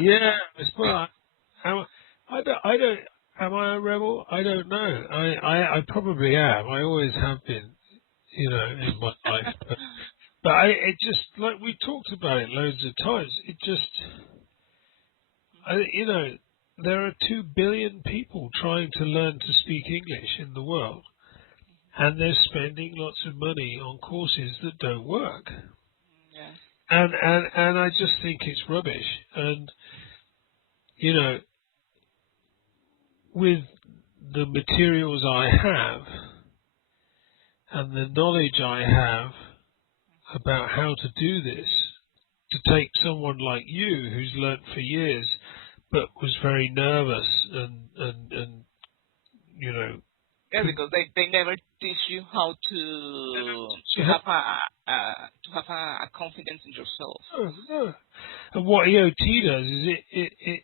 Yeah, well, I don't. Am I a rebel? I don't know. I probably am. I always have been, in my life. But it just like we talked about it loads of times. It just, there are 2 billion people trying to learn to speak English in the world, and they're spending lots of money on courses that don't work. Yeah. And I just think it's rubbish. And with the materials I have and the knowledge I have about how to do this, to take someone like you who's learnt for years but was very nervous and Yeah, couldn't because they never teach you how to have a confidence in yourself. no. And what EOT does is it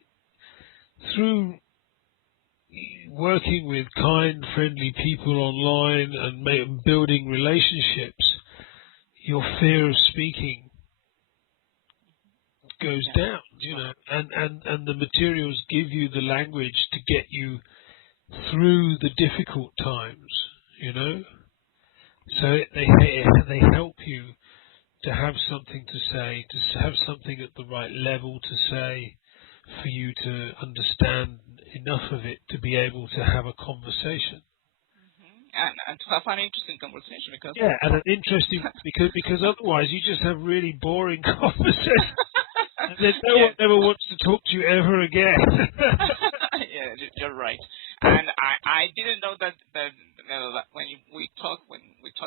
through working with kind, friendly people online and building relationships, your fear of speaking goes Yeah. down, and the materials give you the language to get you through the difficult times. So they help you to have something to say, to have something at the right level to say, for you to understand enough of it to be able to have a conversation. And to have an interesting conversation because Yeah, and an interesting because otherwise you just have really boring conversations, and then no yeah. one ever wants to talk to you ever again. Yeah, you're right. And I didn't know that we talk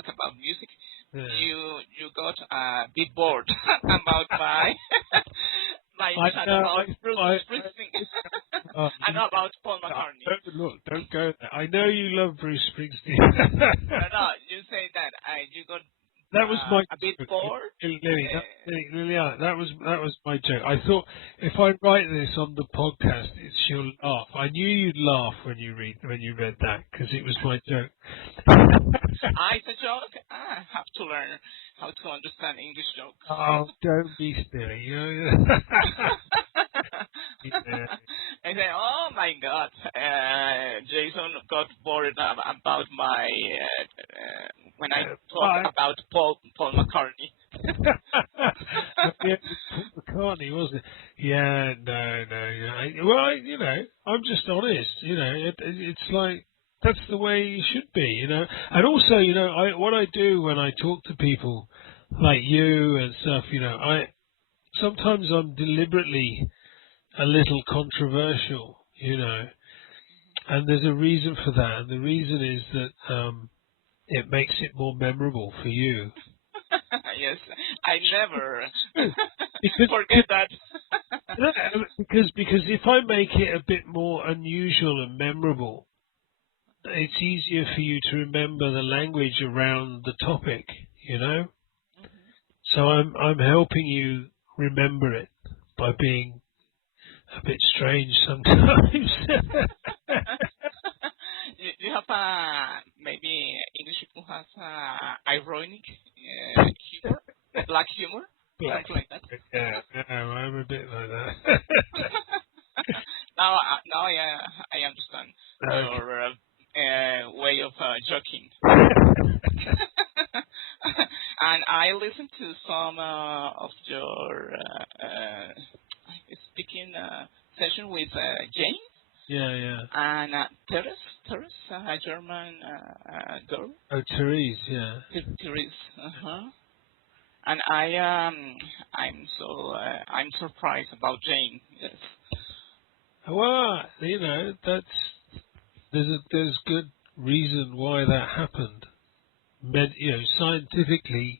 about music, Yeah. you got a bit bored about my I chat know. about Bruce Springsteen Oh, and about Paul McCartney. don't go there. I know you love Bruce Springsteen. No, you say that you got That was my a bit joke. bored. Liliana, that was my joke. I thought if I write this on the podcast, she'll laugh. I knew you'd laugh when you read that because it was my joke. It's a joke. I have to learn how to understand English jokes. Oh, don't be silly. Yeah. And then, oh my God, Jason got bored about my when I talk Bye. about Paul McCartney. Yeah, Paul McCartney, wasn't it? Yeah, no. I'm just honest. It's like that's the way you should be. And also, what I do when I talk to people like you and stuff, I sometimes I'm deliberately a little controversial. And there's a reason for that, and the reason is that it makes it more memorable for you. Yes, I never Because forget that. because if I make it a bit more unusual and memorable, it's easier for you to remember the language around the topic. So I'm helping you remember it by being a bit strange sometimes. You have maybe English people has ironic humor, black humor, Black. something like that. Yeah, I'm a bit like that. Now I understand Okay. your way of joking. And I listened to some of your speaking session with Jane Yeah. and Therese, a German girl. Oh, Therese, yeah. Therese, and I'm surprised about Jane. Yes. Well, there's good reason why that happened. Scientifically,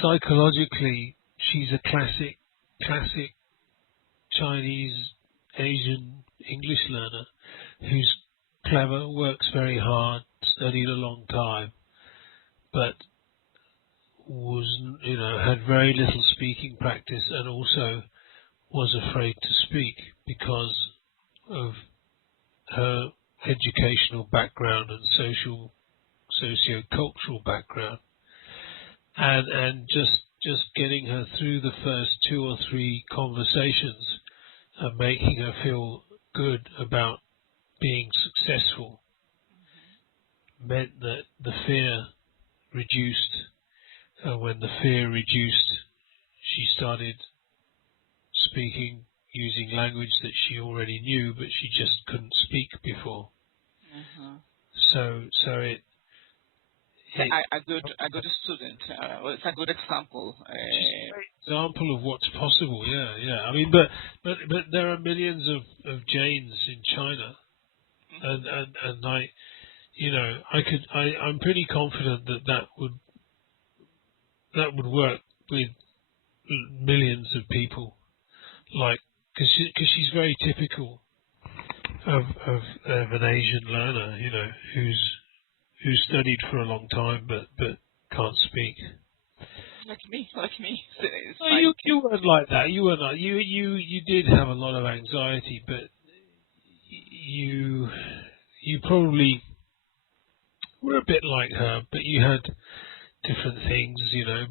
psychologically, she's a classic Chinese Asian English learner who's clever, works very hard, studied a long time, but had very little speaking practice and also was afraid to speak because of her educational background and socio-cultural background, and just getting her through the first 2 or 3 conversations and making her feel good about being successful meant that the fear reduced. And when the fear reduced, she started speaking using language that she already knew, but she just couldn't speak before. Uh-huh. So it A good student. Well, it's a good example. just a great example of what's possible. Yeah. I mean, but there are millions of Janes in China, and I'm pretty confident that would work with millions of people. Like, because she's very typical of an Asian learner, who's studied for a long time but can't speak. Like me. It's No, like you weren't like that. You were not. You did have a lot of anxiety, but you probably were a bit like her, but you had different things,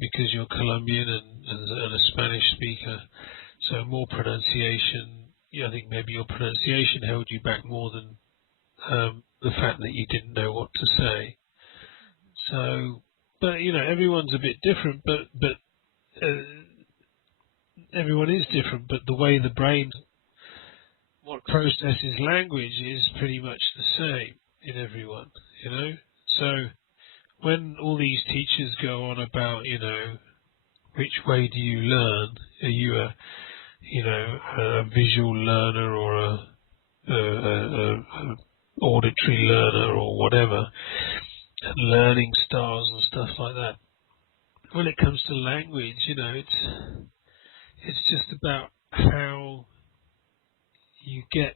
because you're Colombian and a Spanish speaker, so more pronunciation. Yeah, I think maybe your pronunciation held you back more than the fact that you didn't know what to say. So, but everyone's a bit different, but uh, everyone is different. But the way the brain works. processes language is pretty much the same in everyone. So when all these teachers go on about, which way do you learn? Are you a visual learner or a auditory learner or whatever, and learning styles and stuff like that? When it comes to language, it's just about how you get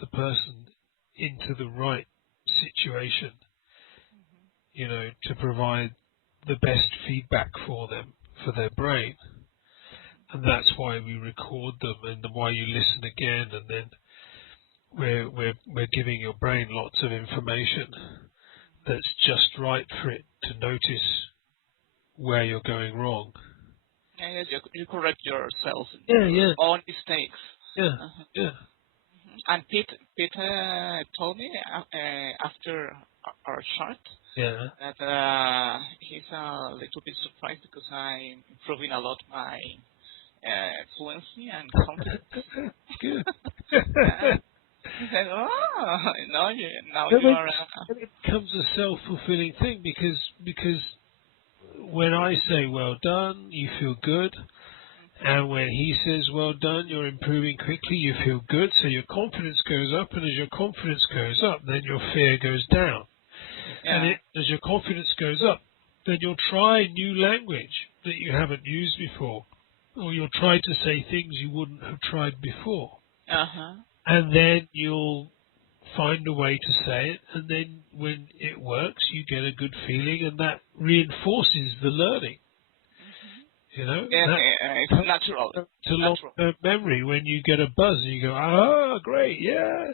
the person into the right situation, to provide the best feedback for them, for their brain. And that's why we record them and why you listen again, and then we're giving your brain lots of information that's just right for it to notice where you're going wrong. Yes, you correct yourself, Yeah, your yeah, own mistakes. yeah, Uh-huh. yeah. And Pete told me after our chat Yeah. that he's a little bit surprised because I'm improving a lot my fluency and confidence. Good. uh, he said, "Oh, now Then you are." it becomes a self-fulfilling thing because when I say well done, you feel good, and when he says well done, you're improving quickly, you feel good, so your confidence goes up, and as your confidence goes up, then your fear goes down, Yeah. as your confidence goes up, then you'll try new language that you haven't used before, or you'll try to say things you wouldn't have tried before, Uh-huh. and then you'll find a way to say it, and then when it works, you get a good feeling, and that reinforces the learning. Yes, That it's natural. to Natural. long-term memory. When you get a buzz, you go, "Ah, great, yeah."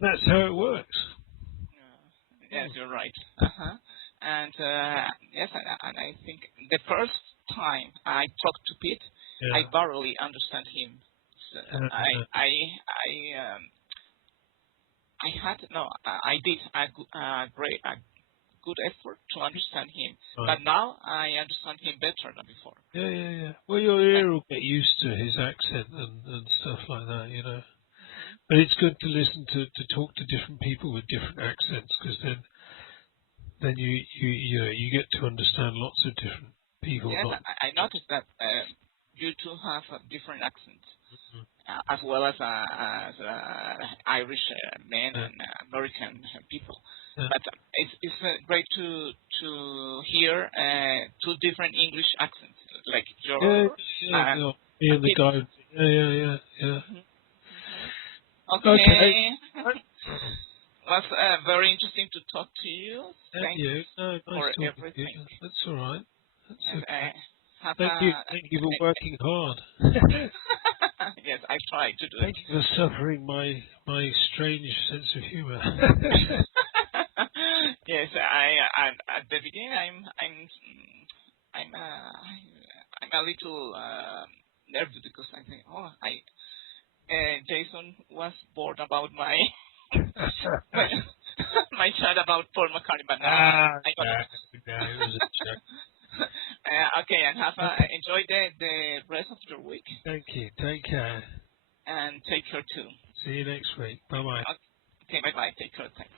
That's how it works. Yes, you're right. Uh-huh. And yes, and I think the first time I talked to Pete, I Yeah. barely understand him. So I had no, I did a good effort to understand him, Right. but now I understand him better than before. Yeah. Well, your ear will get used to his accent and stuff like that. But it's good to listen to talk to different people with different accents, because then you get to understand lots of different people. Yes, Not I noticed that you two have different accents, as well as Irish men yeah, and American people. yeah, But it's great to hear two different English accents, like yeah, yours yeah. No, me and and the Pete's. guy. Yeah. Mhm. Okay. Okay. Was very interesting to talk to you. And Thanks you. No, nice for talking to you. everything. That's all right. That's And okay. have Thank you. Thank you for working hard. yes, I try to do it. Thank you for suffering my strange sense of humour. yes, I at the beginning I'm a little nervous because I think Jason was bored about my my, my chat about Paul McCartney, but now I got it. No, it was a joke. Okay, and enjoy the rest of your week. Thank you. Take care. And take care too. See you next week. Bye bye. Okay, bye bye. Take care. Thanks.